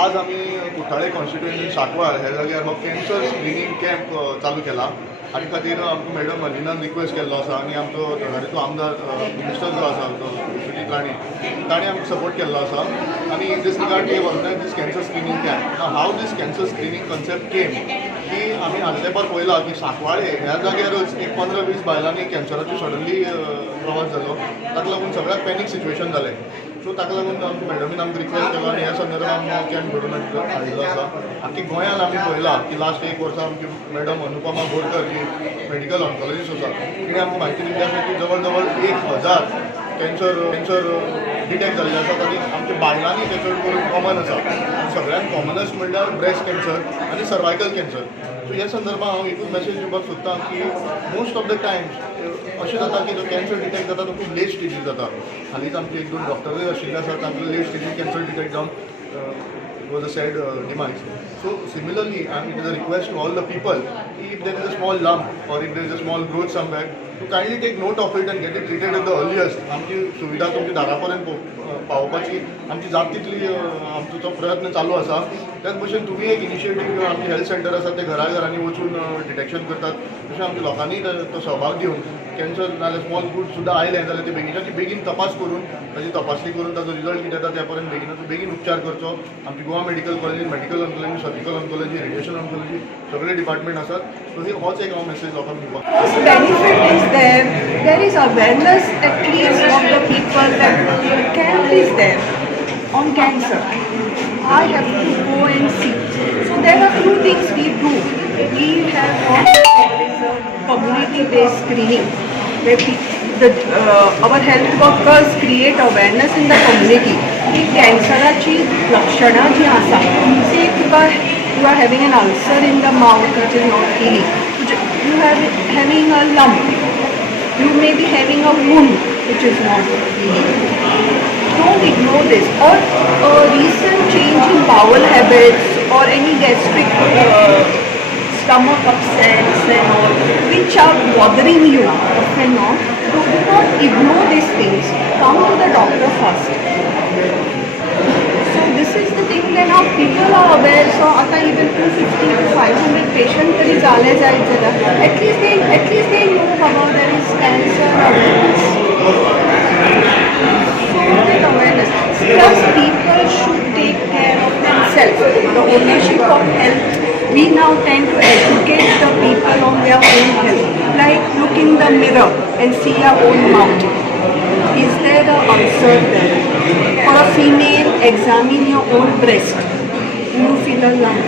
आज आम्ही कुट्टाळे कॉन्स्टिट्युएन्सी सांकवाळ ह्या जाग्यार हो कॅन्सर स्क्रिनींग कॅम्प चालू केला. हाचे खातीर आमकां मॅडम मलिनान रिक्वेस्ट केल्लो आसा आनी आमचो धडारीचो आमदार मिनिस्टर जो आसा तो सुजीत राणे ताणें आमकां सपोर्ट केल्लो आसा. आनी in this regard we organise this cancer screening camp. How this cancer screening concept came की आमी हाडले पार पळयलां की सांकवाळे ह्या जाग्यारच एक 15-20 बायलांनी कॅन्सराचो सडनली प्रवास जालो. ताका लागून सगळ्याक पॅनीक सिच्युएशन जालें. सो ताका लागून आमकां मॅडमीन आमकां रिक्वेस्ट केलो आनी ह्या संदर्भात आमी कॅम्प घडोवन हाडिल्लो आसा. आख्खी गोंयांत आमी पळयलां की लास्ट एक वर्सा आमची मॅडम अनुपमा बोरकर जी मेडिकल ऑन्कॉलॉजिस्ट आसा तिणें आमकां म्हायती दिल्ली आसा की जवळ जवळ 1000 कॅन्सर डिटेक्ट जाल्ले आसात आनी आमच्या बायलांनी ते चड करून कॉमन आसा. सगळ्यांत कॉमनस्ट म्हणल्यार ब्रेस्ट कॅन्सर आनी सर्वायकल कॅन्सर. सो ह्या संदर्भात हांव एकूच मॅसेज दिवपाक सोदतां की मोस्ट ऑफ द टायम्स अशें जाता की जो कॅन्सर डिटेक्ट जाता तो खूब लेट स्टेजीर जाता. हालींच आमचे 1-2 डॉक्टरूय आशिल्ले आसात तांकां लेट स्टेजीर कॅन्सर डिटेक्ट जावन it was a sad demise. So similarly, it is a request to all the people, if there is a small lump or if there is a small growth somewhere, to kindly take note of it and get it treated at the earliest. आमची सुविधा तुमच्या दारापर्यंत पावोवपाची आमची जाता तितली आमचो तो प्रयत्न चालू आसा. त्याच भशेन तुमी एक इनिशिएटीव घेवन आमचे हेल्थ सेंटर आसा ते घराघरांनी वचून डिटेक्शन करतात. तशें आमच्या लोकांनी तो सहभाग दिवन कॅन्सर नाजाल्यार स्मॉल ग्रूथ सुद्दां आयलें जाल्यार ते बेगिनाची बेगीन तपास करून ताची तपासणी करून ताचो रिजल्ट कितें येता त्या पर्यंत बेगिनाचो बेगीन उपचार करचो. आमची गोवा मेडिकल कॉलेजीन medical oncology, surgical oncology, radiation oncology सगळे डिपार्टमेंट आसात. सो ही होच एक हांव मेसेज लोकांक दिवपाक. Benefit is there is awareness at least of the people that camp is there on cancer. I have to go and see. So there are few things we do. We have what is a community-based screening where our health workers create awareness in the community. की कॅन्सराची लक्षणां जी आसा ती तुका you are having an ulcer in the mouth which is not healing. You are having a lump. You may be having a wound which is not healing. Don't ignore this. Or a recent change in bowel habits or any gastric stomach upsets and all which are bothering you often not. Do not ignore these things. Come to the doctor first. So this is the thing that now people are aware. So आता even 250 to 500 patient तरी झाले जायत जाल्यार at least they know about there is cancer awareness. So that awareness. Plus people should take care of themselves. The ownership of health. We now tend to educate the people on their own health. Like look in the mirror and see your own mouth. Is there an ulcer there? For a female, examine your own breast. Do you feel a lump?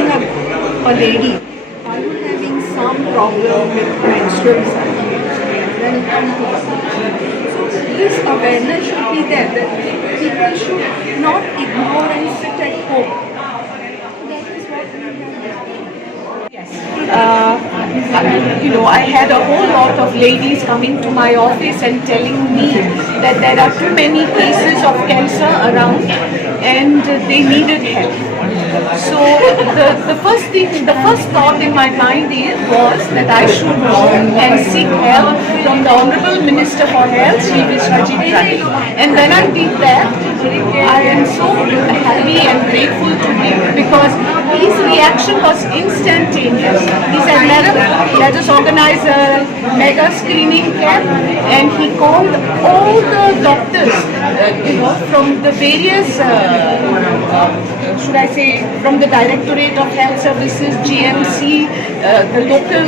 In a lady, are you having some problem with menstrual cycles? Then come to the doctor. So this awareness should be there. That people should not ignore and sit at home. That is what we have done. I had a whole lot of ladies coming to my office and telling me that there are too many cases of cancer around and they needed help. So the first thought in my mind was that I should go and seek help from the Honorable Minister for Health, Shri Vishwajit Rane. And when I did that, I am so happy and grateful to him because his reaction was instantaneous. He said, "Madam, let us organize a mega screening camp," and he called all the doctors, from the various, should I say, from the Directorate of Health Services, GMC, the local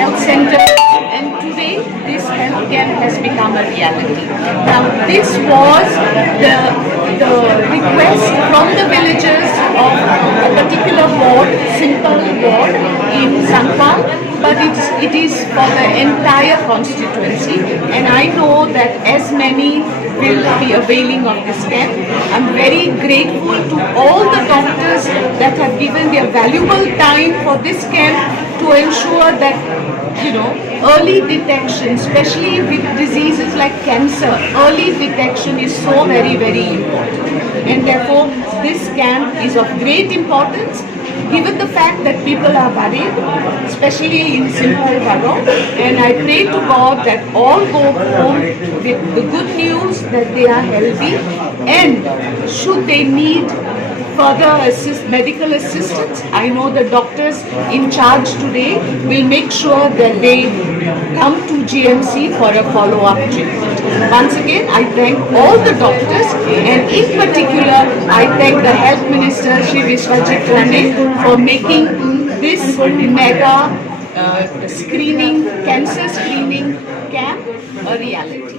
health center. And today, this health camp has become a reality. Now, this was the request from the villagers of a particular ward, simple ward in Sankwal, but it is for the entire constituency. And I know that as many will be availing of this camp. I'm very grateful to all the doctors that have given their valuable time for this camp to ensure that early detection, especially with diseases like cancer, early detection is so very, very important. And therefore, this camp is of great importance, given the fact that people are worried, especially in Simple Barong. And I pray to God that all go home with the good news that they are healthy And should they need further medical assistance, I know the doctors in charge today will make sure that they come to GMC for a follow-up treatment. Once again, I thank all the doctors, and in particular, I thank the Health Minister, Shri Vishwajit Rane, for making this mega cancer screening camp a reality.